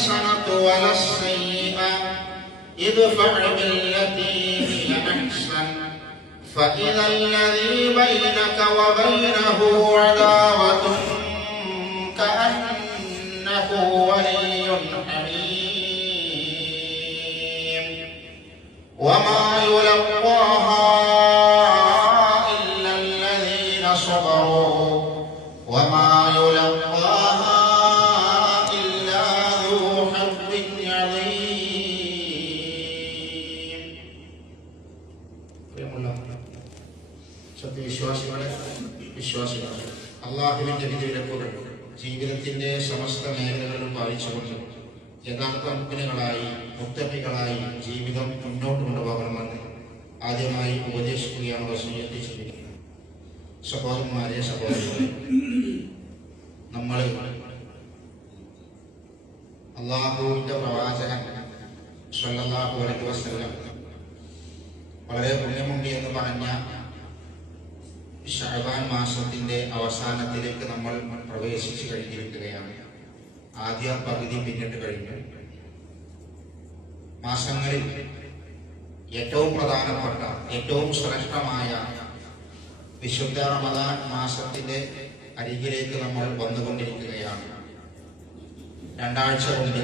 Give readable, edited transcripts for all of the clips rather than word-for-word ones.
الحسنة ولا السيئة ادفع بالتي هي أحسن فإذا الذي بينك وبينه عداوة كأنه ولي حميم وما يلقاها إلا الذين صبروا وما يلقاها إلا ذو حظ عظيم. വിശ്വാസികളെ അള്ളാഹുവിന്റെ വിധിവിലക്കുകൾ ജീവിതത്തിന്റെ സമസ്ത മേഖലകളിലും പാലിച്ചുകൊണ്ട് യഥാർത്ഥ മുഅ്മിനുകളായി മുത്തഖികളായി ജീവിതം മുന്നോട്ട് കൊണ്ടുപോകണമെന്ന് ആദ്യമായി ഉപദേശിക്കുകയാണ് വസിയ്യത്ത് ചെയ്യുന്നത്. സഹോദരന്മാരെ സഹോദരികളെ, നമ്മൾ അള്ളാഹുവിന്റെ പ്രവാചകൻ സ്വല്ലല്ലാഹു അലൈഹി വസല്ലം വളരെ പുണ്യമുണ്ട് എന്ന് പറഞ്ഞ ശഅബാൻ മാസത്തിന്റെ അവസാനത്തിലേക്ക് നമ്മൾ പ്രവേശിച്ചു കഴിഞ്ഞിരിക്കുകയാണ്. ആദ്യ പകുതി പിന്നിട്ട് കഴിഞ്ഞു. മാസങ്ങളിൽ ഏറ്റവും പ്രധാനപ്പെട്ട ഏറ്റവും ശ്രേഷ്ഠമായ വിശുദ്ധ റമദാൻ മാസത്തിന്റെ അരികിലേക്ക് നമ്മൾ വന്നുകൊണ്ടിരിക്കുകയാണ്. രണ്ടാഴ്ച കൊണ്ട്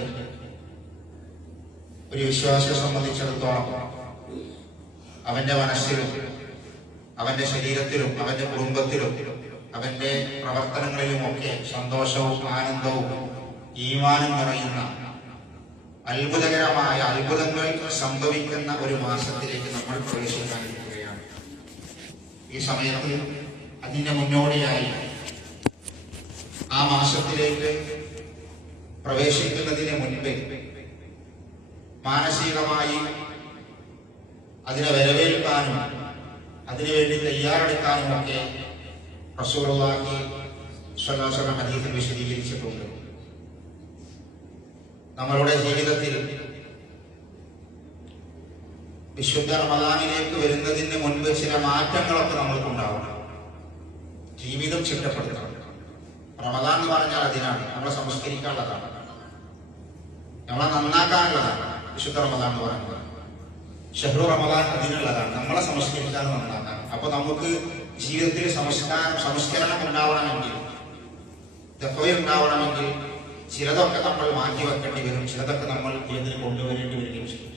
ഒരു വിശ്വാസിയെ സംബന്ധിച്ചിടത്തോളം അവന്റെ മനസ്സിലും അവന്റെ ശരീരത്തിലും അവന്റെ കുടുംബത്തിലും അവന്റെ പ്രവർത്തനങ്ങളിലുമൊക്കെ സന്തോഷവും ആനന്ദവും ഈമാനും നിറയുന്ന അത്ഭുതകരമായ അത്ഭുതങ്ങൾ സംഭവിക്കുന്ന ഒരു മാസത്തിലേക്ക് നമ്മൾ പ്രവേശിക്കാനിരിക്കുകയാണ്. ഈ സമയത്ത് അതിന്റെ മുന്നോടിയായി ആ മാസത്തിലേക്ക് പ്രവേശിക്കുന്നതിന് മുൻപ് മാനസികമായി അതിനെ വരവേൽക്കാനും അതിനുവേണ്ടി തയ്യാറെടുക്കാനും ഒക്കെ റസൂലുള്ളാഹി സ്വല്ലല്ലാഹു അലൈഹി വസല്ലം ഹദീസിൽ വിശദീകരിച്ചിട്ടുണ്ട്. നമ്മളുടെ ജീവിതത്തിൽ വിശുദ്ധ റമദാനിലേക്ക് വരുന്നതിന് മുൻപ് ചില മാറ്റങ്ങളൊക്കെ നമ്മൾക്കുണ്ടാവണം. ജീവിതം ചിട്ടപ്പെടുത്തണം. റമദാൻ എന്ന് പറഞ്ഞാൽ അതിനാണ് നമ്മളെ സംസ്കരിക്കാനുള്ളതാണ്, നമ്മളെ നന്നാക്കാനുള്ളതാണ്. വിശുദ്ധ റമദാൻ എന്ന് പറയുന്നത് ഷഹ്റു റമദാൻ അതിനുള്ളതാണ്, നമ്മളെ സംസ്കരിക്കാൻ നന്നാക്കാൻ. അപ്പൊ നമുക്ക് ജീവിതത്തിൽ സംസ്കരണം ഉണ്ടാവണമെങ്കിൽ, തഖ്വ ഉണ്ടാവണമെങ്കിൽ ചിലതൊക്കെ നമ്മൾ മാറ്റി വെക്കേണ്ടി വരും, ചിലതൊക്കെ നമ്മൾ ജീവിതത്തിൽ കൊണ്ടുവരേണ്ടി വരികയും ചെയ്യും.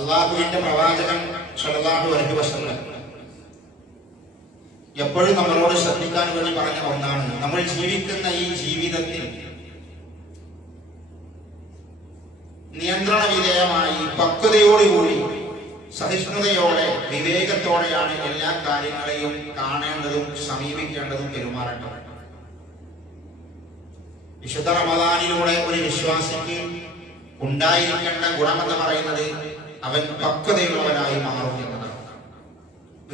അള്ളാഹുവിന്റെ പ്രവാചകൻ സ്വല്ലല്ലാഹു അലൈഹി വസല്ലം എപ്പോഴും നമ്മളോട് ശ്രദ്ധിക്കാൻ വേണ്ടി പറഞ്ഞ ഒന്നാണ്, നമ്മൾ ജീവിക്കുന്ന ഈ ജീവിതത്തിൽ നിയന്ത്രണ വിധേയമായി പക്വതയോടുകൂടി സഹിഷ്ണുതയോടെ വിവേകത്തോടെയാണ് എല്ലാ കാര്യങ്ങളെയും കാണേണ്ടതും സമീപിക്കേണ്ടതും പെരുമാറേണ്ടതും. വിശുദ്ധ റമദാനിലൂടെ ഒരു വിശ്വാസിക്ക് ഉണ്ടായിരിക്കേണ്ട ഗുണമെന്ന് പറയുന്നത് അവൻ പക്വതയുള്ളവനായി മാറും എന്നതാണ്,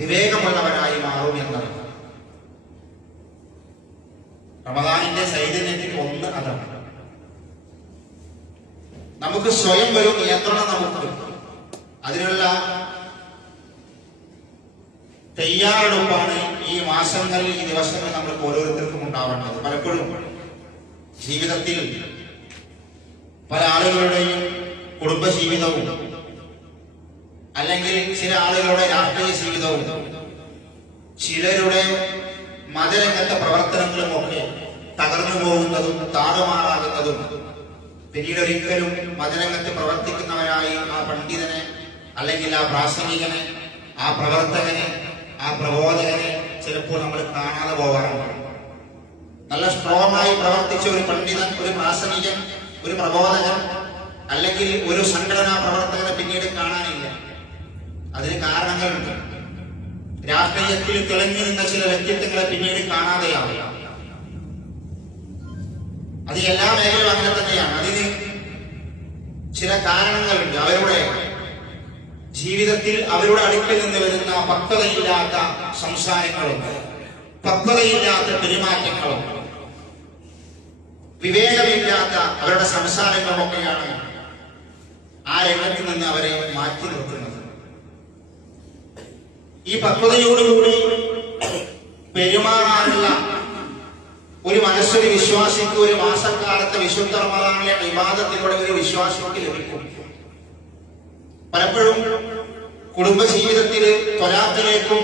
വിവേകമുള്ളവനായി മാറും എന്നതാണ്. റമദാനിന്റെ ചൈതന്യത്തിൽ ഒന്ന് അതാണ്. നമുക്ക് സ്വയം ഒരു നിയന്ത്രണം നമുക്ക് അതിനുള്ള തയ്യാറെടുപ്പാണ് ഈ മാസങ്ങളിൽ ഈ ദിവസങ്ങൾ നമ്മൾക്ക് ഓരോരുത്തർക്കും ഉണ്ടാവേണ്ടത്. പലപ്പോഴും ജീവിതത്തിൽ പല ആളുകളുടെയും കുടുംബജീവിതവും അല്ലെങ്കിൽ ചില ആളുകളുടെ രാഷ്ട്രീയ ജീവിതവും ചിലരുടെ മതരംഗത്തെ പ്രവർത്തനങ്ങളും ഒക്കെ തകർന്നു പോകുന്നതും താറുമാറാകുന്നതും പിന്നീട് ഒരിക്കലും മതരംഗത്ത് പ്രവർത്തിക്കുന്നവരായി ആ പണ്ഡിതനെ അല്ലെങ്കിൽ ആ പ്രാസംഗികനെ ആ പ്രവർത്തകനെ ആ പ്രബോധകനെ ചിലപ്പോൾ നമ്മൾ കാണാതെ പോകാറുണ്ട്. നല്ല സ്ട്രോങ് ആയി പ്രവർത്തിച്ച ഒരു പണ്ഡിതൻ, ഒരു പ്രാസംഗികൻ, ഒരു പ്രബോധകൻ അല്ലെങ്കിൽ ഒരു സംഘടനാ പ്രവർത്തകനെ പിന്നീട് കാണാനില്ല. അതിന് കാരണങ്ങളുണ്ട്. രാഷ്ട്രീയത്തിൽ തിളങ്ങി നിന്ന ചില വ്യക്തിത്വങ്ങളെ പിന്നീട് കാണാതെയാവില്ല. അത് എല്ലാ മേഖലയും അങ്ങനെ തന്നെയാണ്. അതിന് ചില കാരണങ്ങളുണ്ട്. അവരുടെ ജീവിതത്തിൽ അവരുടെ അടുക്കൽ നിന്ന് വരുന്ന പക്വതയില്ലാത്ത സംസാരങ്ങളും പക്വതയില്ലാത്ത പെരുമാറ്റങ്ങളും വിവേകമില്ലാത്ത അവരുടെ സംസാരങ്ങളൊക്കെയാണ് ആ രംഗത്ത് നിന്ന് അവരെ മാറ്റി നിർത്തുന്നത്. ഈ പക്വതയോടുകൂടി പെരുമാറാനുള്ള ഒരു മനസ്സൊരു വിശ്വാസിക്ക് ഒരു മാസക്കാലത്തെ വിശുദ്ധ റമദാനിലെ ഇബാദത്തിലൂടെ ഒരു വിശ്വാസിക്ക് ലഭിക്കും. പലപ്പോഴും കുടുംബജീവിതത്തിൽ ത്വലാഖിലേക്കും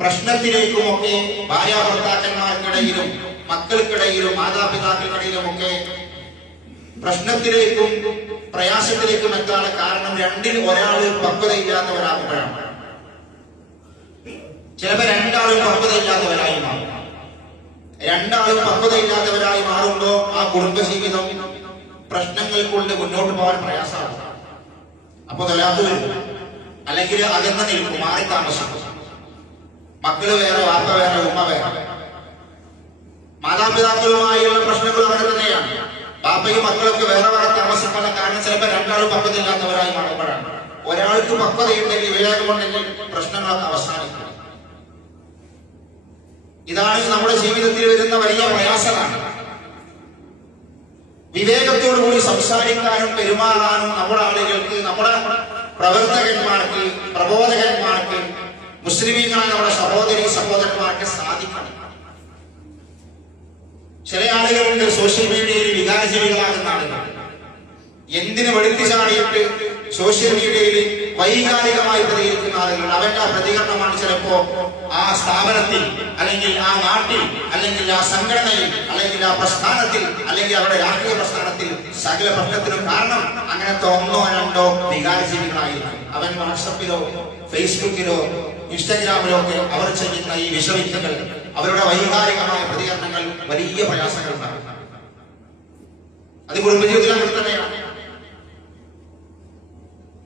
പ്രശ്നത്തിലേക്കുമൊക്കെ ഭാര്യാഭർത്താക്കന്മാർക്കിടയിലും മക്കൾക്കിടയിലും മാതാപിതാക്കൾക്കിടയിലുമൊക്കെ പ്രശ്നത്തിലേക്കും പ്രയാസത്തിലേക്കും എത്താനുള്ള കാരണം രണ്ടിൽ ഒരാൾ പക്വതയില്ലാത്തവരാകുമ്പോഴാണ്. ചിലപ്പോൾ രണ്ടാളും പക്വതയില്ലാത്തവരായി മാറും. രണ്ടാളും പക്വതയില്ലാത്തവരായി മാറുമ്പോൾ ആ കുടുംബജീവിതം പ്രശ്നങ്ങൾ കൊണ്ട് മുന്നോട്ട് പോകാൻ പ്രയാസമാണ്. അപ്പൊ തൊലാഖ് വരും, അല്ലെങ്കിൽ അകന്ന് നിൽക്കും, മാറി താമസിക്കും. മക്കള് വേറെ, വാപ്പ വേറെ, ഉമ്മ വേറെ. മാതാപിതാക്കളുമായുള്ള പ്രശ്നങ്ങൾ അങ്ങനെ തന്നെയാണ്. ബാപ്പയും മക്കളൊക്കെ വേറെ വേറെ താമസിക്കാനുള്ള കാരണം ചിലപ്പോൾ രണ്ടാളും പക്വതയില്ലാത്തവരായി മാറുമ്പോഴാണ്. ഒരാൾക്ക് പക്വതയുണ്ടെങ്കിൽ, വിവേകമുണ്ടെങ്കിൽ പ്രശ്നങ്ങളൊക്കെ അവസാനിക്കും. ഇതാണ് നമ്മുടെ ജീവിതത്തിൽ വരുന്ന വലിയ പ്രയാസമാണ്. വിവേകത്തോടുകൂടി സംസാരിക്കാനും പെരുമാറാനും നമ്മുടെ ആളുകൾക്ക്, നമ്മുടെ പ്രവർത്തകന്മാർക്ക്, പ്രബോധകന്മാർക്ക്, മുസ്ലിമീങ്ങളായ നമ്മുടെ സഹോദരി സഹോദരന്മാർക്ക് സാധിക്കണം. ചില ആളുകളുണ്ട് സോഷ്യൽ മീഡിയയിൽ വികാരജീവികളാകുന്ന ആളുകൾ. എന്തിനു വെളുത്തി ചാടിയിട്ട് സോഷ്യൽ മീഡിയയിൽ വൈകാരികമായി പ്രതികരിക്കുന്ന ആളുകൾ. അവന്റെ ആ പ്രതികരണമാണ് ചിലപ്പോ ആ സ്ഥാപനത്തിൽ, അല്ലെങ്കിൽ ആ നാട്ടിൽ, അല്ലെങ്കിൽ ആ സംഘടനയിൽ, അല്ലെങ്കിൽ ആ പ്രസ്ഥാനത്തിൽ, അല്ലെങ്കിൽ അവരുടെ രാഷ്ട്രീയ പ്രസ്ഥാനത്തിൽ സകല പ്രശ്നത്തിനും കാരണം അങ്ങനത്തെ ഒന്നോ രണ്ടോ വികാരജീവികളായിരിക്കും. അവൻ വാട്സപ്പിലോ ഫേസ്ബുക്കിലോ ഇൻസ്റ്റഗ്രാമിലോ ഒക്കെ അവർ ചെയ്യുന്ന ഈ വിഷവിദ്യകൾ, അവരുടെ വൈകാരികമായ പ്രതികരണങ്ങൾ വലിയ പ്രയാസങ്ങൾ ഉണ്ടാകും. അത് കുടുംബജീവിതത്തിൽ അങ്ങനെ തന്നെയാണ്.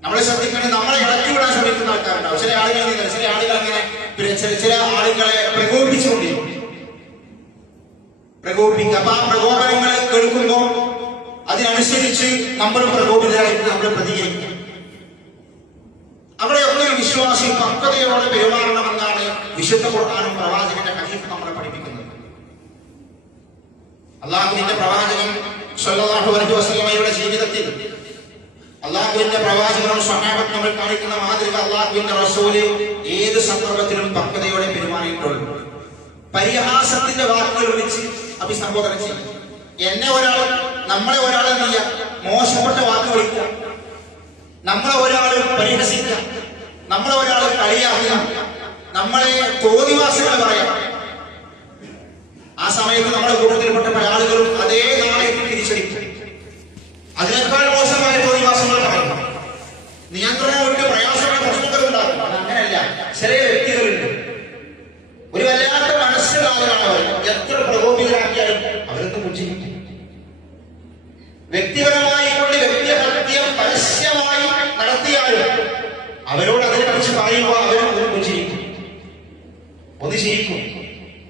നമ്മളെ ശ്രദ്ധിക്കേണ്ടത്, നമ്മളെ ഇളക്കി വിടാൻ ശ്രമിക്കുന്ന ആൾക്കാരുണ്ടാവും. ചില ആളുകൾ അങ്ങനെ ചില ആളുകളെ പ്രകോപിപ്പിച്ചുകൊണ്ടിരിക്കും. അപ്പൊ ആ പ്രകോപനങ്ങളെ കേൾക്കുമ്പോൾ അതിനനുസരിച്ച് നമ്മളും പ്രകോപിതരായിട്ട് നമ്മൾ പ്രതികരിക്കും. അവിടെയൊക്കെ ഒരു വിശ്വാസി പക്വതയോടെ പെരുമാറണമെന്നാണ് വിശുദ്ധ ഖുർആനും പ്രവാചകന്റെ ഹദീസ് നമ്മളെ പഠിപ്പിക്കുന്നത്. അള്ളാഹുവിന്റെ പ്രവാചകൻ സ്വല്ലല്ലാഹു അലൈഹി വസല്ലമയുടെ ജീവിതത്തിൽ അള്ളാഹുവിന്റെ പ്രവാചകനും സ്വഹാബത്തും നമ്മൾ കാണിക്കുന്ന മാതൃക, അള്ളാഹുവിന്റെ റസൂല് ഏത് സന്ദർഭത്തിലും പക്വതയോടെ പെരുമാറിയിട്ടുള്ളൂ. പരിഹാസത്തിന്റെ വാക്കുകൾ വിളിച്ച് അഭിസംബോധന ചെയ്യും. നമ്മളെ ഒരാൾ എന്ത് ചെയ്യാം, മോശപ്പെട്ട വാക്ക് വിളിക്കുക, നമ്മളെ ഒരാൾ പരിഹസിക്കുക, നമ്മളെ ഒരാൾ കളിയാക്കുക, നമ്മളെ തോന്നിവാസങ്ങൾ പറയാം. ആ സമയത്ത് നമ്മുടെ കൂട്ടത്തിൽപ്പെട്ട പല ആളുകളും അതേ നാളേക്ക് തിരിച്ചടിക്കും. അതിനേക്കാൾ മോശമായ തോന്നിവാസങ്ങൾ പറയും. നിയന്ത്രണം കൊണ്ട് പ്രയാസമായ പ്രശ്നങ്ങൾ ഉണ്ടാകും. അതങ്ങനെയല്ല. ചില വ്യക്തികളുണ്ട്, ഒരു വല്ലാത്ത മനസ്സിലുള്ള ആളുകളാണ് അവർ. എത്ര പ്രകോപിതരാക്കിയാലും അവരൊന്നും പുച്ഛിക്കും. വ്യക്തിപരമായി കൊണ്ട് വ്യക്തിഹത്യം പരസ്യമായി നടത്തിയാലും അവരോട് അതിനെക്കുറിച്ച് പറയുമ്പോൾ അവർ ഒന്ന് ചിരിക്കും,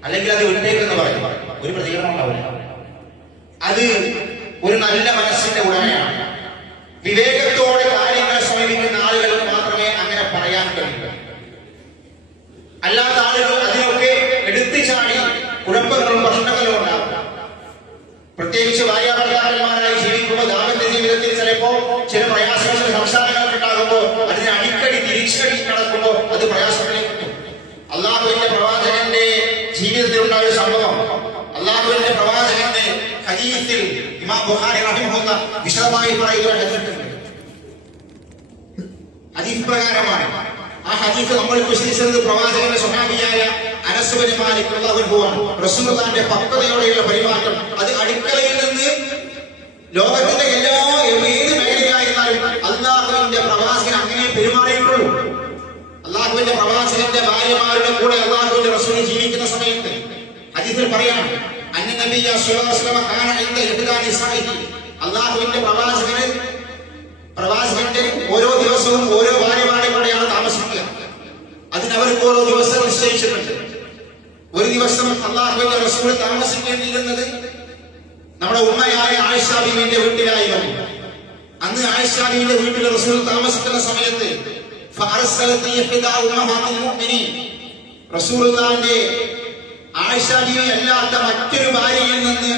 അല്ലെങ്കിൽ അത് വിട്ടേക്കെന്ന് പറയും. ഒരു പ്രതികരണം ഉണ്ടാവില്ല. അത് ഒരു നല്ല മനസ്സിന്റെ ഉടമയാണ്. വിവേകത്തോടെ കാര്യങ്ങളെ സമീപിക്കുന്ന ആളുകൾക്ക് മാത്രമേ അങ്ങനെ പറയാൻ കഴിയൂ. അല്ലാത്ത ആളുകൾ അതിനൊക്കെ എടുത്തു ചാടി കുഴപ്പങ്ങളും പ്രശ്നങ്ങളും ഉണ്ടാകും. പ്രത്യേകിച്ച് ഭാര്യാഭർത്താക്കന്മാരായി ജീവിക്കുമ്പോൾ ദാമ്പത്യ ജീവിതത്തിൽ ചിലപ്പോ ചില പ്രയാസങ്ങളും സംസാരങ്ങളൊക്കെ ഉണ്ടാകുമ്പോൾ അതിന് അടിക്കടി തിരിച്ചടി നടക്കുമ്പോൾ അത് പ്രയാസങ്ങളിലേക്ക് കിട്ടും. അള്ളാഹുവിന്റെ പ്രവാചകന്റെ ജീവിതത്തിൽ ഉണ്ടായ സംഭവം അള്ളാഹുവിന്റെ പ്രവാചകന്റെ ഹദീസിൽ ഇമാം ബുഖാരി റഹിമഹുല്ലാ വിശദമായി പറയുന്ന ഹദീസുണ്ട്. ഹദീസ് പ്രകാരമാണ്. ആ ഹദീസ് നമ്മൾ വിശ്വസിച്ചത് പ്രവാചകന്റെ സ്വഹാബിയായ അനസ് ബിൻ മാലിക് റളിയല്ലാഹു അൻഹു റസൂലുള്ളാഹിന്റെ പക്വതയോടെയുള്ള പെരുമാറ്റം അത് അടുക്കളയിൽ നിന്ന് ലോകത്തിന്റെ ഏത് മേഖലയായിരുന്നാലും അള്ളാഹുവിന്റെ പ്രവാചകൻ അങ്ങനെ പെരുമാറിയിട്ടുള്ളൂ. അള്ളാഹുവിന്റെ പ്രവാചകന്റെ ഭാര്യമാരുടെ കൂടെ അള്ളാഹുവിന്റെ റസൂൽ ജീവിക്കുന്ന സമയത്ത് ഹദീസിൽ പറയാണ്, അന്ന നബിയ സ്വല്ലല്ലാഹു അലൈഹി വസല്ലം കാന ഇൻദ ഇഹ്ദാ നിസാഇഹി, അള്ളാഹുവിന്റെ പ്രവാചകന്റെ ഓരോ ദിവസവും ഓരോ ഭാര്യമാരുടെ കൂടെയാണ് താമസിക്കുക. അതിനവർക്ക് ഓരോ ദിവസം നിശ്ചയിച്ചിട്ടുണ്ട്. ഒരു ദിവസം അള്ളാഹുവിന്റെ റസൂൽ താമസിക്കേണ്ടിയിരുന്നത് നമ്മുടെ ഉമ്മയായ ആയിഷ ബീവിന്റെ വീട്ടിലായിരുന്നു. അന്ന് ആയിഷ ബീവിന്റെ വീട്ടിൽ റസൂൽ താമസിക്കുന്ന സമയത്ത് റസൂലുള്ളാഹിന്റെ ആയിഷ ബീവി അല്ലാത്ത മറ്റൊരു ഭാര്യയിൽ നിന്ന്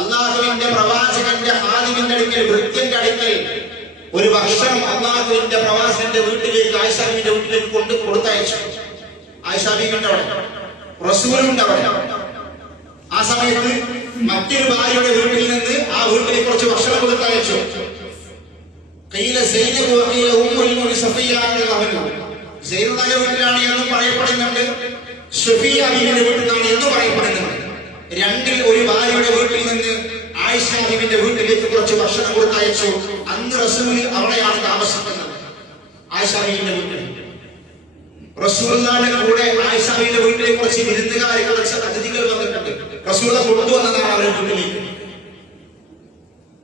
അള്ളാഹുവിന്റെ പ്രവാചകന്റെ ഹാദിമിന്റെ അടുക്കൽ, വൃത്യന്റെ അടുക്കൽ ഒരു ഭക്ഷണം അള്ളാഹുവിന്റെ പ്രവാചകന്റെ വീട്ടിലേക്ക്, ആയിഷ ബീവിന്റെ വീട്ടിലേക്ക് കൊടുത്തയച്ചു. ആയിഷ ബീവിന്റെ അവിടെ റസൂലുണ്ട്. അവിടെ ആ സമയത്ത് മറ്റൊരു ഭാര്യയുടെ വീട്ടിൽ നിന്ന് ആ വീട്ടിലേക്ക് കുറച്ച് ഭക്ഷണം കൊടുത്തയച്ചു. സൈനുദാന്റെ വീട്ടിലാണ് എന്നും പറയപ്പെടുന്നുണ്ട്, ഷഫിയ ബീവിന്റെ വീട്ടിലാണ് എന്ന് പറയപ്പെടുന്നുണ്ട്. രണ്ടിൽ ഒരു ഭാര്യയുടെ വീട്ടിൽ നിന്ന് ആയിഷ ബീവിന്റെ വീട്ടിലേക്ക് കുറച്ച് ഭക്ഷണം കൊടുത്തയച്ചു. അന്ന് റസൂല് അവിടെയാണ് താമസിക്കുന്നത്, ആയിഷ ബീവിന്റെ വീട്ടിൽ. റസൂലുള്ളാഹിന്റെ കൂടെ ആയിഷ ബീവിന്റെ വീട്ടിലേക്ക് കുറച്ച് വിരുന്നുകാരെ, കുറച്ച് അതിഥികൾ വന്നിട്ടുണ്ട്. റസൂല കൊണ്ടുവന്നതാണ് അവരുടെ വീട്ടിലേക്ക്.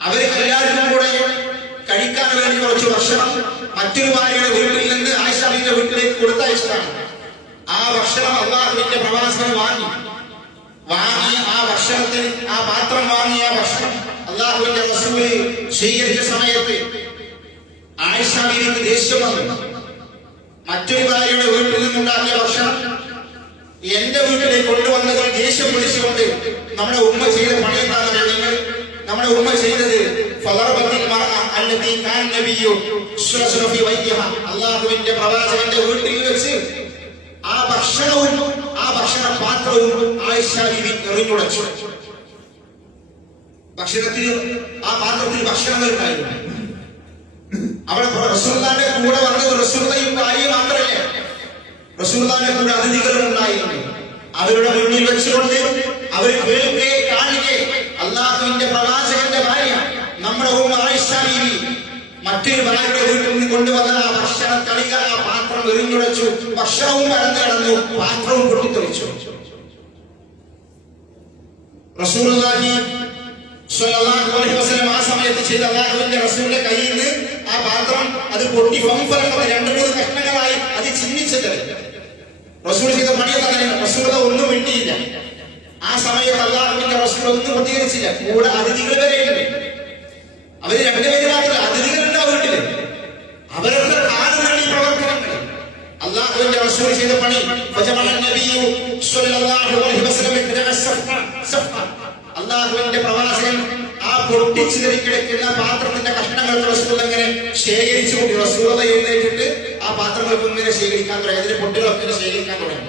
അവര് എല്ലാവരും കൂടെ കഴിക്കാൻ വേണ്ടി കുറച്ച് ഭക്ഷണം മറ്റൊരു ഭാര്യയുടെ വീട്ടിൽ നിന്ന് ആയിഷ ബീവിന്റെ വീട്ടിലേക്ക് കൊടുത്തയച്ചതാണ്. ആ ഭക്ഷണം അല്ലാഹുവിന്റെ പ്രവാചകൻ വാങ്ങി ആ ഭക്ഷണത്തിന് ആ പാത്രം വാങ്ങി ആ ഭക്ഷണം അല്ലാഹുവിന്റെ റസൂല് സ്വീകരിച്ച സമയത്ത് ആയിഷ ബീവിക്ക് ദേഷ്യം വന്നു. മറ്റൊരു ഭാര്യയുടെ വീട്ടിൽ നിന്നുണ്ടാക്കിയ ഭക്ഷണം എന്റെ വീട്ടിലേക്ക് കൊണ്ടുവന്നതിൽ ദേഷ്യം പിടിച്ചുകൊണ്ട് നമ്മുടെ ഉമ്മ ചെയ്ത പണി എന്താണെന്ന് നിങ്ങൾ, നമ്മുടെ ഉമ്മ ചെയ്തത് അല്ലാഹുവിന്റെ പ്രവാചകന്റെ വീട്ടിൽ വെച്ച് ആ ഭക്ഷണവും ആ ഭക്ഷണ പാത്രവും ആയിഷ ബീവി എറിഞ്ഞുടച്ചു. ഭക്ഷണത്തിൽ ആ പാത്രത്തിൽ ഭക്ഷണങ്ങൾ ഉണ്ടായിരുന്നു. അവിടെ റസൂലുള്ളാഹിന്റെ കൂടെ വന്നത് റസൂലുള്ളാഹിയും ഭാര്യയും മാത്രമല്ല, റസൂലുള്ളാഹിന്റെ കൂടെ അതിഥികളും ഉണ്ടായിരുന്നു. അവരുടെ മുന്നിൽ വെച്ചുകൊണ്ട് അവർ കേൾക്കെ കാണുകെ അല്ലാഹുവിന്റെ പ്രവാചകന്റെ ഭാര്യ നമ്മുടെ ഉമ്മ ആയിഷ ബീവി മറ്റൊരു ഭാര്യയുടെ വീട്ടിൽ നിന്ന് കൊണ്ടുവന്ന ആ ഭക്ഷണ തളിക ആ പാത്രം എറിഞ്ഞുടച്ചു. ഭക്ഷണവും കടന്നു കിടന്നു, പാത്രവും പൊട്ടിത്തെറിച്ചു. റസൂലുള്ളാഹി സ്വല്ലല്ലാഹു അലൈഹി വസല്ലം ആ സമയത്ത് ചെയ്ത അല്ലാഹുവിന്റെ റസൂലിന്റെ കയ്യിൽ നിന്ന് ആ പാത്രം അത് പൊട്ടി രണ്ട് മൂന്ന് കഷ്ണങ്ങളായി അത് ചിഹ്നിച്ചത്. റസൂൽ ചെയ്ത പണിയൊക്കെ അങ്ങനെ. റസൂൽ ഒന്നും മിണ്ടിയില്ല. ആ സമയത്ത് അല്ലാഹുവിന്റെ റസൂൽ ഒന്നും പ്രതികരിച്ചില്ല. കൂടെ അതിഥികൾ വരെയുണ്ട്. അവര് രണ്ടുപേര് മാത്രമല്ല, അതിഥികളുണ്ട് ആ വീട്ടില്. അവരുടെ കാണുന്ന ഈ പ്രവർത്തനങ്ങൾ അല്ലാഹുവിന്റെ റസൂൽ ചെയ്ത പണി. അല്ലാഹുവിന്റെ പ്രവാചകൻ ആ പൊട്ടിച്ചിതറി കിടക്കുന്ന പാത്രത്തിന്റെ കഷ്ണങ്ങൾ റസൂൽ അങ്ങനെ ശേഖരിച്ചു കൂട്ടി. റസൂൽ എഴുന്നേറ്റിട്ട് ആ പാത്രങ്ങൾക്ക് ഇങ്ങനെ ശേഖരിക്കാൻ തുടങ്ങി. അതിന്റെ പൊട്ടുകളൊക്കെ ശേഖരിക്കാൻ തുടങ്ങി.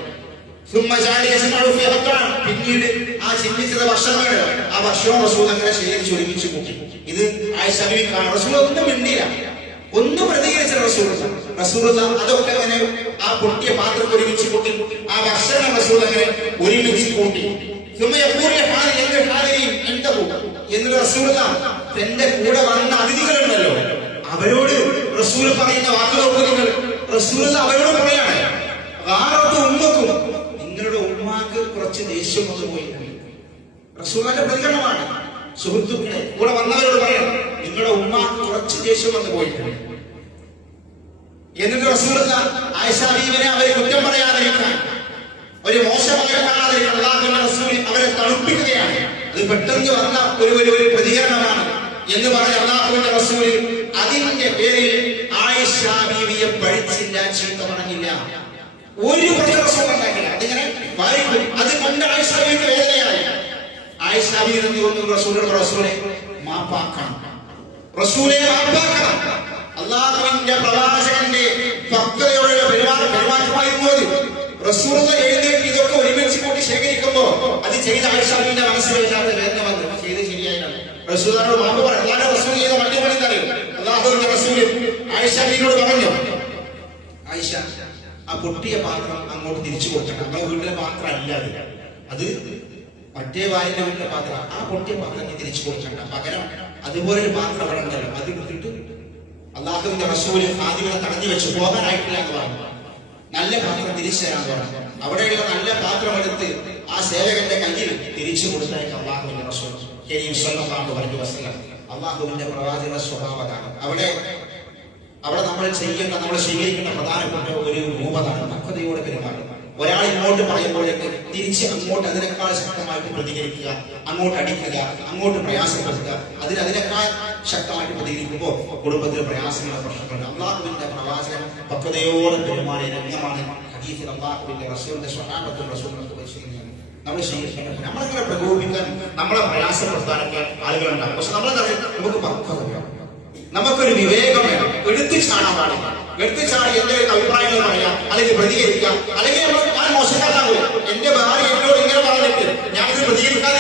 പിന്നീട് ആ ചിഹ്നിച്ചത് ഭക്ഷണങ്ങൾ ആ ഭക്ഷണം റസൂൽ അങ്ങനെ ശേഖരിച്ച് ഒരുമിച്ച് കൂട്ടി. ഇത് ആയിഷ ബീവി കാണാം. റസൂൽ ഒന്നും മിണ്ടിയില്ല, ഒന്നും പ്രതികരിച്ച റസൂലുള്ള അതൊക്കെ അങ്ങനെ ആ പൊട്ടിയ പാത്രം ഒരുമിച്ച് കൂട്ടി. ആ ഭക്ഷണം റസൂൽ അങ്ങനെ ഒരുമിച്ച് കൂട്ടി. എന്ന് റസൂലുള്ള തന്റെ കൂടെ വന്ന അതിഥികളുണ്ടല്ലോ അവരോട് റസൂൽ പറയുന്ന വാക്കുകൾ റസൂലുള്ള അവരോട് പറയാണ്, ഉമ്മക്കും നിങ്ങളുടെ ഉമ്മാക്ക് കുറച്ച് ദേഷ്യം വന്നു പോയിട്ടുണ്ട്. റസൂലിന്റെ പ്രതികരണമാണ്. സുഹൃത്തുക്കളെ, കൂടെ വന്നവരോട് പറയണം, നിങ്ങളുടെ ഉമ്മാക്ക് കുറച്ച് ദേഷ്യം വന്നു പോയിട്ടുണ്ട്. എന്നിട്ട് റസൂലുള്ള ആയിഷ ബീവിനെ അവരെ കുറ്റം പറയാതിരിക്കാൻ, ഒരു മോശമായി കാണാതിരിക്കാൻ അല്ലാഹുവിന്റെ റസൂൽ അവരെ തണുപ്പിക്കുകയാണ്. അത് പെട്ടെന്ന് വന്ന ഒരു പ്രതികരണമാണ് എന്ന് പറഞ്ഞ അല്ലാഹുവിന്റെ റസൂൽ അതിന്റെ പേരിൽ ആയിഷ ബീവിയെ പഴിച്ചില്ല, ചീത്ത പറഞ്ഞില്ല, ഒരു പ്രശ്നം ഉണ്ടാക്കില്ല. അതിങ്ങനെ വായിക്കും. അത് കണ്ട് ആയിഷ ബീവിക്ക് വേദനയായി. ആയിഷ ബീവി തോന്നുന്നു റസൂലെ മാപ്പാക്കണം, റസൂലെ മാപ്പാക്കണം. അല്ലാഹുവിന്റെ പ്രവാചകന്റെ ഭക്തയോടുള്ള പെരുമാറ്റമായിരുന്നു അത്. റസൂൽ എഴുന്നേറ്റ് ഇതൊക്കെ ഒരുമിച്ച് കൂട്ടി ശേഖരിക്കുമ്പോ അത് ചെയ്ത ആയിഷ ബീവിന്റെ മനസ്സിലില്ലാത്ത വേദന വന്നു. ചെയ്ത് ശരിയായിട്ടാണ് റസൂലിനോട് മാപ്പ് പറഞ്ഞു. റസൂൽ ചെയ്ത മറ്റു പണി തരും. അല്ലാഹുവിന്റെ റസൂൽ ആയിഷ ബീവിയോട് പറഞ്ഞു, ആയിഷ ആ പൊട്ടിയ പാത്രം അങ്ങോട്ട് തിരിച്ചു കൊടുക്കണം. നമ്മുടെ വീട്ടിലെ പാത്രം അല്ല അത് മറ്റേ ഭാര്യന്റെ വീട്ടിലെ പാത്രം. ആ പൊട്ടിയ പാത്രം തിരിച്ചു കൊടുക്കണ്ട, പകരം അതുപോലെ ഒരു പാത്രം അവിടെ ഉണ്ടല്ലോ അത് കിട്ടിട്ട് അല്ലാഹുവിന്റെ റസൂല് ആദ്യം തടഞ്ഞു വെച്ച് പോകാനായിട്ടില്ല എന്ന് പറഞ്ഞു. നല്ല പാത്രം തിരിച്ചു തരാന്ന് പറഞ്ഞു. അവിടെയുള്ള നല്ല പാത്രം എടുത്ത് ആ സേവകന്റെ കയ്യിൽ തിരിച്ചു കൊടുത്തായിരിക്കും അല്ലാഹുവിന്റെ റസൂൽ സ്വല്ലല്ലാഹു അലൈഹി വസല്ലം. അല്ലാഹുവിന്റെ പ്രവാചക സ്വഭാവമാണ്. അവിടെ നമ്മൾ സ്വീകരിക്കുന്ന പ്രധാനപ്പെട്ട ഒരു രൂപതാണ് പക്വതയോടെ പെരുമാറുക. ഒരാൾ ഇങ്ങോട്ട് പറയുമ്പോഴേക്ക് തിരിച്ച് അങ്ങോട്ട് അതിനേക്കാൾ ശക്തമായിട്ട് പ്രതികരിക്കുക, അങ്ങോട്ട് അടിക്കുക, അങ്ങോട്ട് പ്രയാസപ്പെടുത്തുക. അതിനേക്കാൾ ശക്തമായിട്ട് പ്രതികരിക്കുമ്പോൾ കുടുംബത്തിൽ പ്രയാസങ്ങളുടെ പ്രശ്നങ്ങളുണ്ട്. അല്ലാഹുവിന്റെ പ്രവാചകൻ പക്വതയോടെ പെരുമാറിയ രംഗമാണ് ഹദീസിൽ അല്ലാഹുവിന്റെ റസൂലിന്റെ സ്വഹാബത്തും റസൂലിനെ പരിശീലിക്കുന്നത്. നമ്മൾ സ്വീകരിക്കണം. നമ്മളെങ്ങനെ പ്രകോപിക്കാൻ, നമ്മളെ പ്രയാസപ്പെടുത്താനൊക്കെ ആളുകളുണ്ടാകും. പക്ഷെ നമുക്ക് പക്വത വേണം, നമുക്കൊരു വിവേകം വേണം. എടുത്തു ചാടാൻ പാടില്ല. എടുത്തു ചാടി എന്റെ അഭിപ്രായങ്ങൾ പറയാം, അല്ലെങ്കിൽ പ്രതികരിക്കാം, അല്ലെങ്കിൽ ഞാൻ മോശക്കാരാകും. എന്റെ ഭാര്യ എന്നോട് ഇങ്ങനെ പറഞ്ഞിട്ട് ഞാൻ ഇത് പ്രതികരിക്കാതെ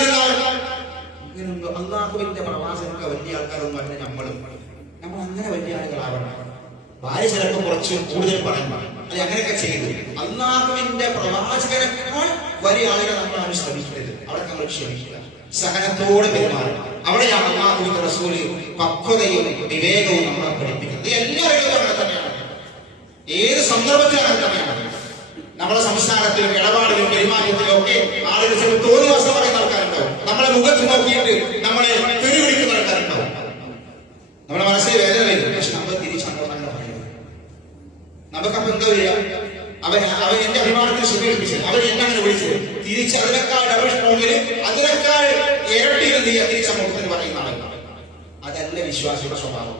ഭാര്യ ചിലപ്പോൾ കുറച്ച് കൂടുതൽ പറയും, അല്ലെ അങ്ങനെയൊക്കെ ചെയ്തു. അള്ളാഹുവിന്റെ പ്രവാചകനേക്കാൾ വലിയ ആളുകൾ നമ്മളാണ് ശ്രമിക്കുന്നത്. അവിടെ നമ്മൾ ക്ഷമിക്കുക, സഹനത്തോടെ പെരുമാറുക. അവിടെയാണ് അള്ളാഹുവിന്റെ റസൂല് പക്വതയും വിവേകവും നമ്മളെ പഠിപ്പിക്കുന്നത്. എല്ലാവരും അങ്ങനെ തന്നെയാണ്, ഏത് സന്ദർഭത്തിലും അങ്ങനെ തന്നെയാണ്. നമ്മുടെ സംസ്ഥാനത്തിലും ഇടപാടിലും പെരുമാറ്റത്തിലും ഒക്കെ ആളുകൾ ചിലപ്പോൾ തോന്നിവാസം പറയുന്ന ആൾക്കാരുണ്ടാവും. നമ്മളെ മുഖത്ത് നോക്കിയിട്ട് നമ്മളെ തെരുവിളിക്കുന്ന ആൾക്കാരുണ്ടാവും. നമ്മുടെ മനസ്സിൽ വേദന വരും. പക്ഷെ നമ്മൾ തിരിച്ചങ്ങനെ പറയുന്നത് നമുക്കപ്പൊ എന്താ വരിക? അവൻ എന്റെ അഭിമാനത്തിൽ സ്വീകരിപ്പിച്ചത്, അവൻ എന്നെ അങ്ങനെ വിളിച്ചത്, തിരിച്ച് അതിനേക്കാൾ ഡബിൾ സ്ട്രോങ്ങിൽ അതിനേക്കാൾ ഇരട്ടി തിരിച്ചങ്ങോട്ട് പറയുന്ന ആളുകളാണ്. അതല്ല വിശ്വാസിയുടെ സ്വഭാവം,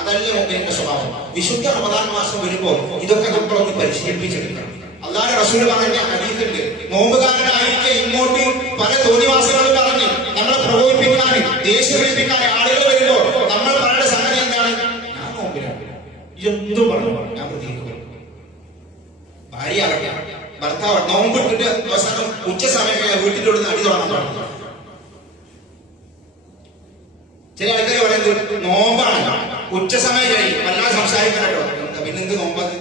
അതല്ല മുഅ്മിനിന്റെ സ്വഭാവം. വിശുദ്ധ റമദാൻ മാസം വരുമ്പോൾ ഇതൊക്കെ നമ്മളൊന്ന് പരിശീലിപ്പിച്ചെടുക്കണം. അല്ലാഹുവിന്റെ റസൂൽ പറഞ്ഞ ഹദീസുണ്ട്, നോമ്പുകാരനായിരിക്കെ ഇങ്ങോട്ട് പല തോന്നിവാസികളും പറഞ്ഞ് നമ്മളെ പ്രകോപിപ്പിക്കാൻ, ദേഷ്യം പിടിപ്പിക്കാൻ ആളുകൾ വരുമ്പോൾ നമ്മൾ പറയുന്ന സംഗതി എന്താണ്? ഞാൻ നോമ്പിനാണ്, എന്തും പറഞ്ഞു ഞാൻ പ്രതികരിക്കും. ഭാര്യയാകട്ടെ ഭർത്താവ് നോമ്പിട്ടിട്ട് അവസാനം ഉച്ച സമയം വീട്ടിലോട് അടി തുടങ്ങാൻ പറഞ്ഞു. ചില ആൾക്കാർ പറയുന്നത് നോമ്പാണ്, ഉച്ച സമയം കഴിഞ്ഞ് വല്ലാതെ സംസാരിക്കാനോ, പിന്നെന്ത് നോമ്പത്?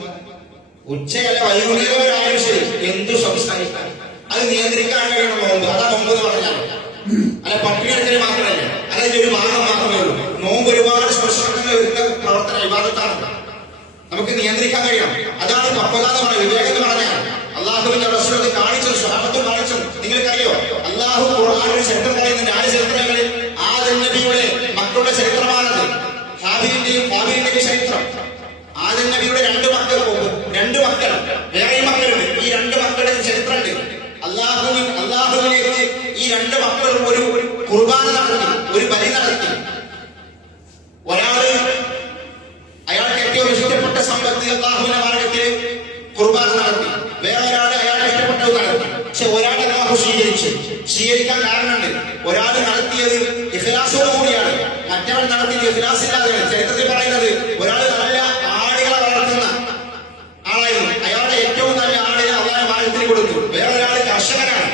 ഉച്ചയല്ല വൈകുന്നേരമായാലും ശരി എന്തു സംസാരിക്കാൻ അത് നിയന്ത്രിക്കാൻ കഴിയണം നോമ്പ്. അതാ നോമ്പ് എന്ന് പറഞ്ഞാൽ. അല്ല പട്ടിണി എടുക്കൽ മാത്രമല്ല, അതിന്റെ ഒരു ഭാഗം മാത്രമേ ഉള്ളൂ. നോമ്പ് ഒരുപാട് സ്പർശനങ്ങൾ വരുന്ന പ്രവർത്തന വിവാദത്താണ്, നമുക്ക് നിയന്ത്രിക്കാൻ കഴിയണം. അതാണ് പക്വത എന്ന് പറയുന്നത്, വിവേകം എന്ന് പറഞ്ഞാൽ. അള്ളാഹുവിന്റെ റസൂൽ കാണിച്ചു, സ്വഹാബത്തും കാണിച്ചു. നിങ്ങൾക്കറിയോ അള്ളാഹു ഖുർആനിൽ ചരിത്രം പറയുന്നുണ്ട്. ആര് ചരിത്രങ്ങളിൽ? ആദം നബിയുടെ മക്കളുടെ ചരിത്രമാണത്. ഹാബീലിന്റെയും ഹാബീലിന്റെയും ചരിത്രം. ആദം നബിയുടെ രണ്ട് മക്കൾ വേറെയും മക്കളുണ്ട്. ഈ രണ്ട് മക്കളുടെ ചരിത്രമുണ്ട്. അള്ളാഹുവിലേക്ക് ഈ രണ്ട് മക്കളും ഒരു കുർബാന നടത്തി, ഒരു ബലി നടത്തി. ഒരാള് അയാൾക്ക് ഏറ്റവും ഇഷ്ടപ്പെട്ട സമ്പത്ത് അള്ളാഹുവിന്റെ മാർഗത്തിൽ കുർബാന നടത്തി, വേറെ ഒരാൾ അയാൾക്ക് ഇഷ്ടപ്പെട്ടത് നടത്തി. പക്ഷെ ഒരാൾ അള്ളാഹു സ്വീകരിക്കാൻ കാരണമുണ്ട്. ഒരാൾ നടത്തിയത് ഇഖ്ലാസോട് കൂടിയാണ്, മറ്റവൻ നടത്തിയത് ഇഖ്ലാസ് ഇല്ലാതെയാണ്. ചരിത്രത്തിൽ പറയുന്നത് ഒരാൾ നല്ല ആടുകളെ വളർത്തുന്ന ആളായിരുന്നു, അയാളുടെ ഏറ്റവും നല്ല ആടിനെ അള്ളാഹുവിന്റെ മാർഗത്തിൽ കൊടുത്തു. വേറൊരാൾ കർഷകനാണ്,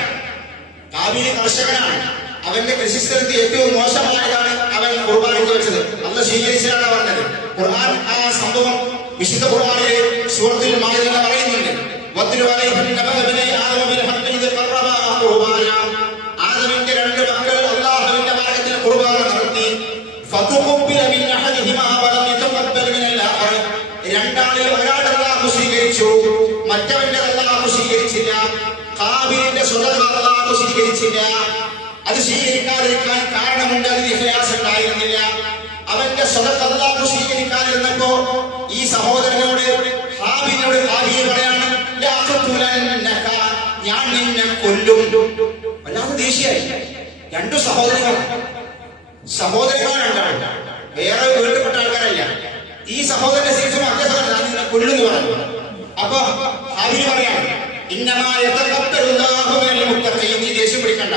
കാബീൽ കർഷകനാണ്. അവന്റെ കൃഷിസ്ഥലത്ത് ഏറ്റവും മോശമായതാണ് അവൻ കുർബാനയ്ക്ക് വെച്ചത്. അള്ളാഹു സ്വീകരിച്ചാണ് പറഞ്ഞത്. ഖുർആൻ ആ സംഭവം വിശുദ്ധ ഖുർആനിലെ സൂറത്തുൽ മാഇദയിൽ പറയുന്നുണ്ട്. ആദമിന്റെ രണ്ട് മക്കൾ അല്ലാഹുവിന്റെ മാർഗ്ഗത്തിൽ ഖുർബാന നടത്തി. രണ്ടാളിൽ ഒരാൾ അല്ലാഹു സ്വീകരിച്ചു, മറ്റവന്റെ അല്ലാഹു സ്വീകരിച്ചില്ല. ഖാബീലിന്റെ സ്വതന്ത്ര അല്ലാഹു സ്വീകരിച്ചില്ല. അത് സ്വീകരിക്കാതിരിക്കാൻ കാരണമുണ്ട്, അതിന് ഇഖ്ലാസ് ഉണ്ടായിരുന്നില്ല. അവന്റെ സ്വതന്ത്ര അല്ലാഹു സ്വീകരിക്കാതിരുന്നപ്പോ ഈ സഹോദരനോട് ഹാബീലിനോട് ഹാബീൽ പറയാണ്, ഞാൻ നിന്നെ കൊല്ലും. വല്ലാതെ ദേഷ്യായി. രണ്ടു സഹോദരങ്ങളാണ് രണ്ടാളും, വേറെ വീട്ടിൽപ്പെട്ട ആൾക്കാരല്ല. ഈ സഹോദരന്റെ ശേഷം മറ്റേ സഹോദരൻ ഞാൻ നിന്നെ കൊല്ലുന്നു പറഞ്ഞു. അപ്പൊ ഹാബീൽ പറയാണ്, നീ ദേഷ്യം പിടിക്കണ്ട,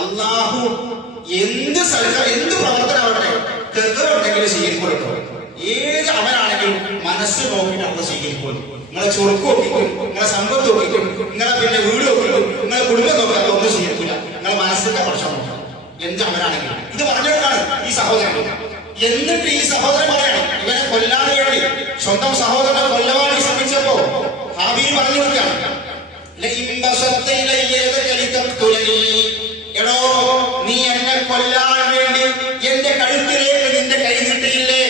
അള്ളാഹു എന്ത് പ്രവർത്തനമാവട്ടെ തെറ്റുണ്ടെങ്കിലും സ്വീകരിക്കൊള്ളൂ. ഏത് അവനാണെങ്കിലും മനസ്സ് നോക്കിയിട്ട് നമ്മൾ സ്വീകരിക്കൊള്ളു. നിങ്ങളെ ചുറുക്ക് നോക്കിക്കും, നിങ്ങളെ സമ്പത്ത് നോക്കിക്കും, നിങ്ങളെ പിന്നെ വീട് നോക്കിക്കും, നിങ്ങളെ കുടുംബം നോക്കാതെ ഒന്നും സ്വീകരിക്കില്ല. നിങ്ങളെ മനസ്സിന്റെ പ്രശ്നം നോക്കാം, എന്ത് അവനാണെങ്കിലും. ഇത് പറഞ്ഞെടുക്കാണ് ഈ സഹോദരൻ. എന്നിട്ട് ഈ സഹോദരൻ പറയണം, ഇവനെ കൊല്ലാതെ വേണ്ടി സ്വന്തം സഹോദരനെ കൊല്ലവാൻ ശ്രമിച്ചപ്പോ ഹാബീൽ പറഞ്ഞു കൊടുക്കുകയാണ്, എടോ നീ എന്നെ കൊല്ലാൻ വേണ്ടി എന്റെ കഴുത്തിലേക്ക് നിന്റെ കൈ നീട്ടിയില്ലേ?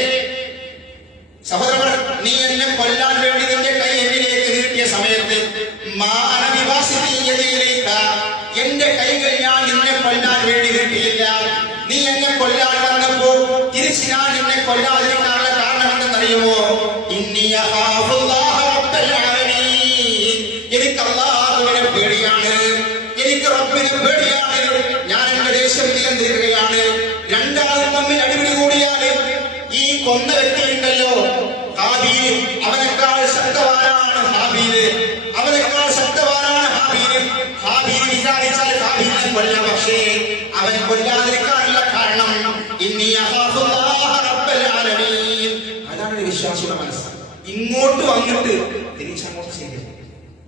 സഹോദരൻ, നീ എന്നെ കൊല്ലാൻ വേണ്ടി നിന്റെ കൈ എന്നിലേക്ക് നീട്ടിയ സമയത്ത് എന്റെ കൈകൾ ഞാൻ നിന്നെ കൊല്ലാൻ വേണ്ടി നീട്ടിയില്ല. നീ എന്നെ കൊല്ലാൻ വന്നപ്പോ തിരിച്ച് ഞാൻ നിന്നെ കൊല്ലാതിരിക്കാനുള്ള കാരണം എന്തെന്നറിയുമോ? എനിക്ക് അല്ലാഹുവിനെ പേടിയാണ്, എനിക്ക് റബ്ബിനെ പേടിയാണ്. ഞാൻ എന്റെ ദേഷ്യം നിയന്ത്രിക്കുകയാണ്. രണ്ടാളും തമ്മിൽ അടിപിടി കൂടിയാല് ഈ കൊന്ന വ്യക്തിയുണ്ടല്ലോ ഹാബീൽ, അവനേക്കാൾ ശക്തവാനാണ് ഹാബീല്, അവനേക്കാൾ ശക്തവാനാണ് ഹാബീല്. ഹാബീൽ വിചാരിച്ചാൽ ഹാബീലിനെ കൊല്ലാം. പക്ഷേ അവൻ കൊല്ലാതിരിക്കാനുള്ള കാരണം അതാണ് വിശ്വാസിയുടെ മനസ്സ്. ഇങ്ങോട്ട് വന്നിട്ട് തിരിച്ചങ്ങോട്ട് ചെയ്തു,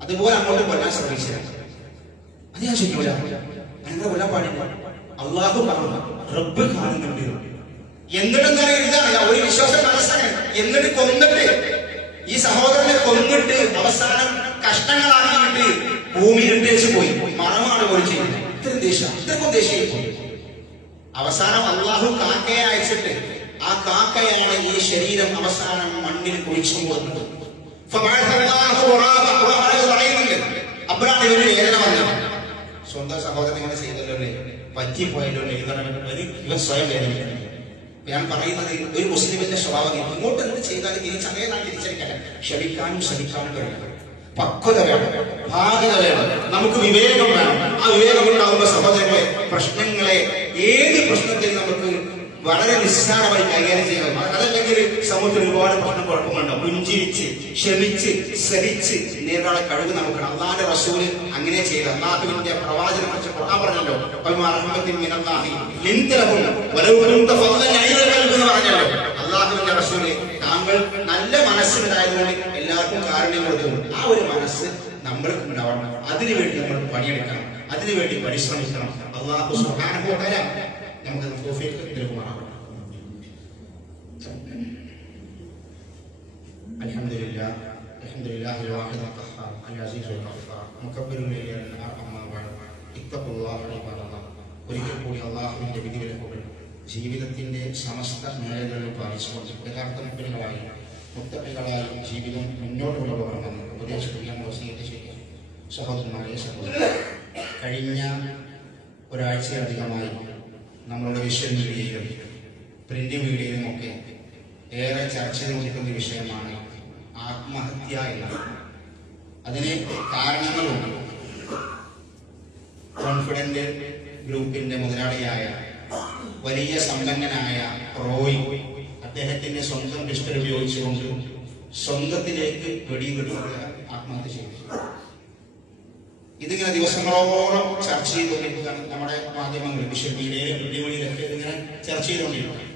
അതുപോലെ അങ്ങോട്ട് കൊല്ലാൻ ശ്രമിച്ചില്ല. അത് ഞാൻ ചെയ്യൂല, അങ്ങനെ കൊല്ലാൻ പാടില്ല. അള്ളാഹു പറഞ്ഞു, റബ്ബ് കാണുന്നുണ്ട്. എന്നിട്ട് ഇതാണ് ഒരു വിശ്വാസം മനസ്സാണ്. എന്നിട്ട് കൊന്നിട്ട് ഈ സഹോദരനെ കൊന്നിട്ട് അവസാനം കഷ്ണങ്ങളാക്കിയിട്ട് ഭൂമിയിലിട്ടേച്ച് പോയി. മറമാണ് പോയി ചെയ്യുന്നത്. ഇത്രക്കും ദേഷ്യം പോയി. അവസാനം അള്ളാഹു കാക്കയെ അയച്ചിട്ട് ആ കാക്കയാണ് ഈ ശരീരം അവസാനം മണ്ണിൽ കുഴിച്ചു പോകുന്നത്. അപ്പോഴാണ് ഇവര് വേദന വന്നത്. സ്വന്തം സഹോദരൻ ഇങ്ങനെ ചെയ്തല്ലോ, പറ്റിപ്പോയല്ലോ, ഇവൻ സ്വയം വേദനിക്കണം. ഞാൻ പറയുന്നത് ഒരു മുസ്ലിമിന്റെ സ്വഭാവം ഇങ്ങോട്ട് എന്ത് ചെയ്താലും തിരിച്ചറിയാൻ തിരിച്ചറിയിക്കട്ടെ. ക്ഷമിക്കാനും ശ്രമിക്കാനും കഴിയണം. പക്വത വേണം, ഭാഗത വേണം, നമുക്ക് വിവേകം വേണം. ആ വിവേകം ഉണ്ടാകുന്ന സഹോദരങ്ങളെ പ്രശ്നങ്ങളെ ഏത് പ്രശ്നത്തിൽ നമുക്ക് വളരെ നിസ്സാരമായി കൈകാര്യം ചെയ്യാം. അതല്ലെങ്കിൽ സമൂഹത്തിൽ ഒരുപാട് പ്രശ്നം കുഴപ്പങ്ങളുണ്ടാവും. പുഞ്ചിരിച്ച് ക്ഷമിച്ച് സഹിച്ച് നേരിടാനുള്ള കഴിവ് നമുക്ക്. അള്ളാഹുവിന്റെ റസൂല് അങ്ങനെ ചെയ്ത് അള്ളാഹുവിന്റെ പ്രവാചകനെ കുറിച്ച് ഖുർആൻ പറഞ്ഞല്ലോ, പറഞ്ഞല്ലോ അള്ളാഹുവിന്റെ റസൂല് താങ്കൾ നല്ല മനസ്സിലായതുകൊണ്ട് എല്ലാവർക്കും കാരുണ്യം കൊടുത്തു. ആ ഒരു മനസ്സ് നമ്മൾക്ക് ഉണ്ടാവണം. അതിനുവേണ്ടി നമ്മൾ പണിയെടുക്കണം, അതിനുവേണ്ടി പരിശ്രമിക്കണം. അള്ളാഹു സുബ്ഹാനഹു വ തആല നമുക്ക് തൗഫീഖ് നൽകുമാറാകട്ടെ. അൽഹംദുലില്ലാഹ് അൽഹംദുലില്ലാഹിൽ വാഹിദുൽ ഖഹ്ഹാർ അൽ അസീസുൽ ഗഫ്ഫാർ മുകബ്ബിറുൽ ലൈലി അമ്മാ ബഅദ് ഇത്തഖുല്ലാഹ ഇബാദല്ലാഹ്. ഒരിക്കൽ കൂടി അള്ളാഹുവിന്റെ വിധിവിലക്കുകൾ ജീവിതത്തിന്റെ സമസ്ത മേഖലകളിൽ പാലിച്ചുകൊണ്ട് യഥാർത്ഥ മുഖ്യങ്ങളായി മുത്തഖികളായി ജീവിതം മുന്നോട്ട് കൊണ്ടുപോകണമെന്ന് ഉപദേശിക്കാൻ വസിയത്ത് ചെയ്തു. സഹോദരന്മാരെ സഹോദരൻ, കഴിഞ്ഞ ഒരാഴ്ചയധികമായി നമ്മളുടെ വിഷ്വൽ മീഡിയയിലും പ്രിന്റ് മീഡിയയിലും ഒക്കെ ഏറെ ചർച്ച ചെയ്തുകൊണ്ടിരിക്കുന്ന വിഷയമാണ് ആത്മഹത്യ എന്നത്. അതിന് കാരണങ്ങളുണ്ട്. കോൺഫിഡന്റ് ഗ്രൂപ്പിന്റെ മുതലാളിയായ വലിയ സമ്പന്നനായ റോയ് അദ്ദേഹത്തിന്റെ സ്വന്തം പിസ്റ്റൾ ഉപയോഗിച്ചുകൊണ്ട് സ്വന്തത്തിലേക്ക് വെടിവെടുക്കുക ആത്മഹത്യ ചെയ്തു. ഇതിങ്ങനെ ദിവസങ്ങളോളം ചർച്ച ചെയ്തുകൊണ്ടിരിക്കുകയാണ്. നമ്മുടെ മാധ്യമങ്ങൾ വിഷ്വൽ മീഡിയയിലും വെല്ലുവിളിയിലൊക്കെ ഇതിങ്ങനെ ചർച്ച ചെയ്തുകൊണ്ടിരിക്കുകയാണ്.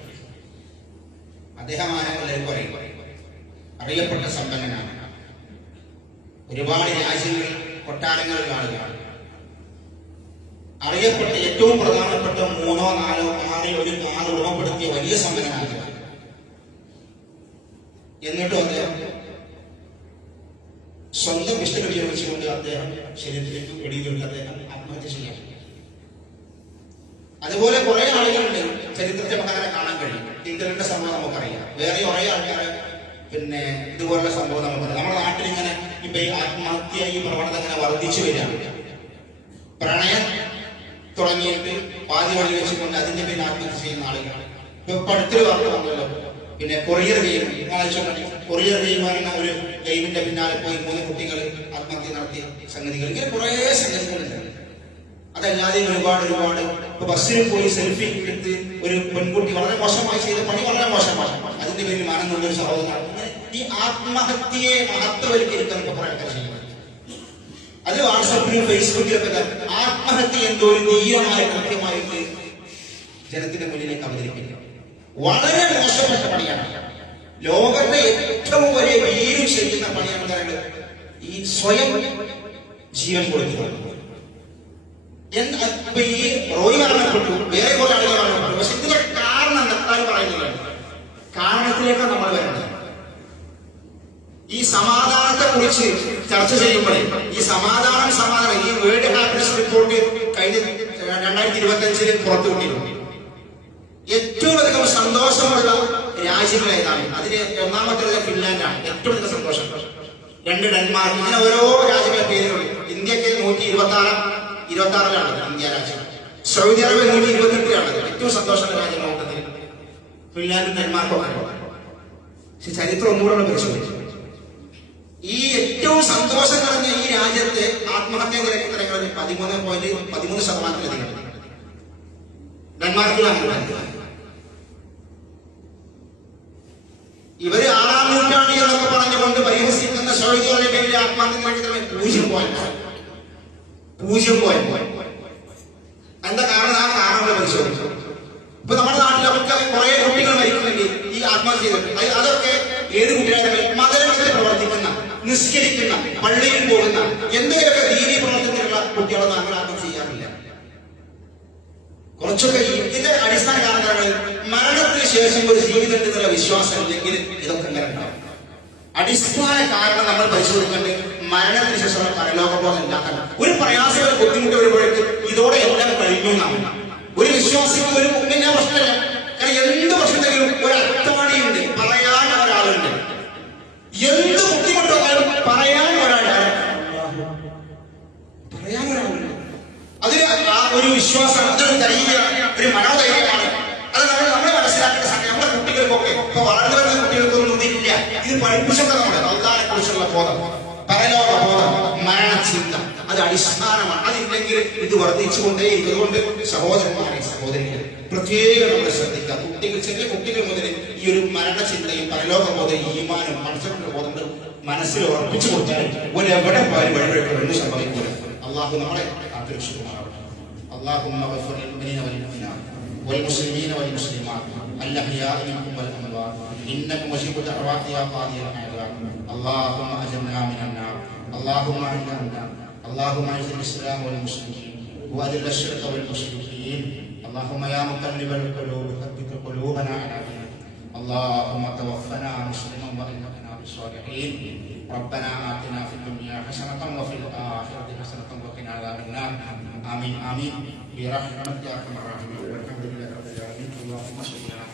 അദ്ദേഹം എല്ലാവരും പറയും അറിയപ്പെട്ട സമ്പന്നനാണ്, ഒരുപാട് രാജ്യങ്ങൾ കൊട്ടാരങ്ങളിൽ ആളുകളാണ്, അറിയപ്പെട്ട ഏറ്റവും പ്രധാനപ്പെട്ട 3, 4, 6 ഒരു കാർ ഉടമപ്പെടുത്തിയ വലിയ സമ്പന്നനാണ്. എന്നിട്ടും അദ്ദേഹം സ്വന്തം പിസ്റ്റൾ ഉപയോഗിച്ചുകൊണ്ട് അദ്ദേഹം ശരീരത്തിലേക്ക് വെടിവെച്ച് അദ്ദേഹം ആത്മഹത്യ ചെയ്യാം. അതുപോലെ കുറെ ആളുകളുണ്ട് ചരിത്രത്തെ പ്രകാരം കാണാൻ കഴിയും. ഇന്റർനെറ്റ് സംഭവം നമുക്കറിയാം. വേറെ കുറെ ആൾക്കാരെ ഇതുപോലുള്ള സംഭവം നമുക്കറിയാം. നമ്മുടെ നാട്ടിൽ ഇങ്ങനെ ഇപ്പൊ ഈ ആത്മഹത്യ ഈ പ്രവണത ഇങ്ങനെ വർദ്ധിച്ചു വരികയാണ്. പ്രണയം തുടങ്ങിയിട്ട് പാതി വഴി വെച്ചുകൊണ്ട് അതിന്റെ പേരിൽ ആത്മഹത്യ ചെയ്യുന്ന ആളുകളാണ്. ഇപ്പൊ അടുത്തൊരു വാർത്ത വന്നല്ലോ, കൊറിയർ ഗെയിം. കൊറിയർ ഗെയിം എന്ന ഒരു ഗെയിമിന്റെ പിന്നാലെ പോയി 3 കുട്ടികൾ ആത്മഹത്യ നടത്തിയ സംഗതികൾ, ഇങ്ങനെ കുറെ സംഗതികളുണ്ട്. അതല്ലാതെ ഒരുപാട് ഇപ്പൊ ബസ്സിൽ പോയി സെൽഫി എടുത്ത് ഒരു പെൺകുട്ടി വളരെ മോശമായി ചെയ്ത പണി വളരെ മോശമാണ്. അതിന്റെ പേരിൽ മാനം കൊണ്ടൊരു സഹോദരൻ ഈ ആത്മഹത്യയെ മഹത്വവൽക്കരിക്കാൻ കുറെ ആൾക്കാർ ചെയ്യുന്നത്. അത് വാട്സാപ്പിലും ഫേസ്ബുക്കിലൊക്കെ ആത്മഹത്യ എന്തോ ഒരു നീയമായി കൃത്യമായിട്ട് ജനത്തിന്റെ മുന്നിലേക്ക് അവതരിപ്പിക്കുക വളരെ മോശപ്പെട്ട പണിയാണ്. ലോകത്തെ ഏറ്റവും വലിയ വീര്യം ചെയ്യുന്ന പണിയാണ് പറയുന്നത് ഈ സ്വയം ജീവൻ കൊടുക്കുന്നത്. ഈ റോയ് മരണപ്പെട്ടു, വേറെ കുറെ ആളുകൾ മരണപ്പെട്ടു. പക്ഷെ ഇതിന്റെ കാരണം എന്തായാലും പറയുന്നില്ല. കാരണത്തിലേക്കാണ് നമ്മൾ വരുന്നത്. ഈ സമാധാനത്തെ കുറിച്ച് ചർച്ച ചെയ്യുമ്പോഴേ ഈ സമാധാനം ഈ വേൾഡ് ഹാപ്പിനെസ് റിപ്പോർട്ട് കഴിഞ്ഞ 2025 പുറത്തുവിട്ടിരുന്നു. ഏറ്റവും അധികം സന്തോഷമുള്ള രാജ്യങ്ങൾ ഏതാണ്? അതിന് ഒന്നാമത്തെ ഫിൻലാൻഡാണ് ഏറ്റവും അധികം സന്തോഷം. 2 ഡെൻമാർക്ക്, ഇങ്ങനെ ഓരോ രാജ്യങ്ങളുടെ പേരുകൾ. ഇന്ത്യക്ക് 126ലാണ് ഇന്ത്യ രാജ്യം. സൗദി അറേബ്യ 128ലാണ്. ഏറ്റവും സന്തോഷമുള്ള രാജ്യങ്ങളുടെ കൂട്ടത്തിൽ ഫിൻലാൻഡും ഡെൻമാർക്കും ആണ്. പക്ഷെ ചരിത്രം ഒന്നുകൂടെ പരിശോധിച്ചു. ഈ ഏറ്റവും സന്തോഷം നിറഞ്ഞ ഈ രാജ്യത്തെ ആത്മഹത്യാ നിരക്ക് 13.13%. ഡെൻമാർക്കിലാണ്. ഇവര് 6ാം നൂറ്റാണ്ട് എന്നൊക്കെ പറഞ്ഞുകൊണ്ട് പരിഹസിക്കുന്ന സൗദി അറേബ്യയിലെ ആത്മഹത്യ നിരക്ക് 0.0. എന്താ കാരണം? ആ കാരണങ്ങൾ പരിശോധിച്ചു. ഇപ്പൊ നമ്മുടെ നാട്ടിലൊക്കെ കുറെ കുട്ടികൾ മരിക്കുന്നുണ്ട് ഈ ആത്മഹത്യ ചെയ്തിട്ട്. അതൊക്കെ ഏത് കുട്ടികളായാലും മതരംഗത്തിൽ പ്രവർത്തിക്കുന്ന, നിസ്കരിക്കുന്ന, പള്ളിയിൽ പോകുന്ന, എന്തെങ്കിലുമൊക്കെ ദീനീ പ്രവർത്തനത്തിലുള്ള കുട്ടികളൊന്നും അങ്ങനെ ആത്മഹത്യ ചെയ്യാറില്ല. കുറച്ചൊക്കെ ഇതിന്റെ അടിസ്ഥാന കാരണങ്ങൾ മരണത്തിന് ശേഷം ഒരു ജീവിതം എന്നുള്ള വിശ്വാസം ഇല്ലെങ്കിൽ ഇതൊക്കെ ഇങ്ങനെ ഉണ്ടാവും. അടിസ്ഥാന കാരണം നമ്മൾ പരിശോധിക്കേണ്ടത് മരണത്തിന് ശേഷമുള്ള പരലോകബോധം ഇല്ലാത്തല്ല. ഒരു പ്രയാസം ഒരു ബുദ്ധിമുട്ട് വരുമ്പോഴേക്ക് ഇതോടെ എല്ലാം കഴിഞ്ഞു എന്നാണ്. ഒരു വിശ്വാസിക്ക് ഒരു മുമ്പിന്റെ പ്രശ്നമില്ല. കാരണം എന്ത് പ്രശ്നത്തെങ്കിലും ഒരു അത്തവാണിയുണ്ട്, പറയാൻ ഒരാളുണ്ട്. എന്ത് ബുദ്ധിമുട്ടൊക്കെയും പറയാൻ ഒരാളുണ്ട്. അതിന് ആ ഒരു വിശ്വാസം, അതൊരു ധൈര്യമാണ്, ഒരു മനോധൈര്യമാണ്. അത് നമ്മൾ മനസ്സിലാക്കേണ്ട സമയം നമ്മുടെ കുട്ടികൾക്കൊക്കെ ഇപ്പൊ വളർന്നു വരുന്ന കുട്ടികൾക്കൊന്നും ഇതില്ല. ഇത് പഠിപ്പിച്ചൊക്കെ നമ്മൾ അള്ളാഹിനെ കുറിച്ചുള്ള ബോധം, പരലോക ബോധം, മരണചിന്ത, അത് അടിസ്ഥാനമാണ്. അതില്ലെങ്കിൽ ഇത് വർദ്ധിച്ചുകൊണ്ടേ. ഇതുകൊണ്ട് സഹോദരന്മാരെ സഹോദരികൾ പ്രത്യേകം നമ്മൾ ശ്രദ്ധിക്കുക. കുട്ടികൾ, ചെറിയ കുട്ടികൾ മുതൽ ഈ ഒരു മരണചിന്തയും പരലോക ബോധം, ഈമാനും മനസ്സിലുള്ള ബോധങ്ങൾ മനസ്സിൽ ഉറപ്പിച്ചു കൊടുത്താൽ ഒരെവിടെ പോയാലും വഴിവഴിക്കും എന്ന് സംഭവിക്കൂല. അള്ളാഹു നമ്മളെ കാത്തുരക്ഷിക്കുമാറാവട്ടെ. اللهم اغفر للمؤمنين والمؤمنات والمسلمين والمسلمات الاحياء منهم والاموات انك مجيب الدعوات يا قاضي الحاجات. اللهم اجرنا من النار، اللهم اجرنا من النار، اللهم اعز الاسلام والمسلمين واذل الشرك والمشركين. اللهم يا مقلب القلوب ثبت قلوبنا على دينك. اللهم توفنا مسلما والحقنا بالصالحين. ربنا آتنا في الدنيا حسنة وفي الآخرة حسنة وقنا عذاب النار. آمين آمين برحمتك يا أرحم الراحمين. والحمد لله رب العالمين. اللهم صل على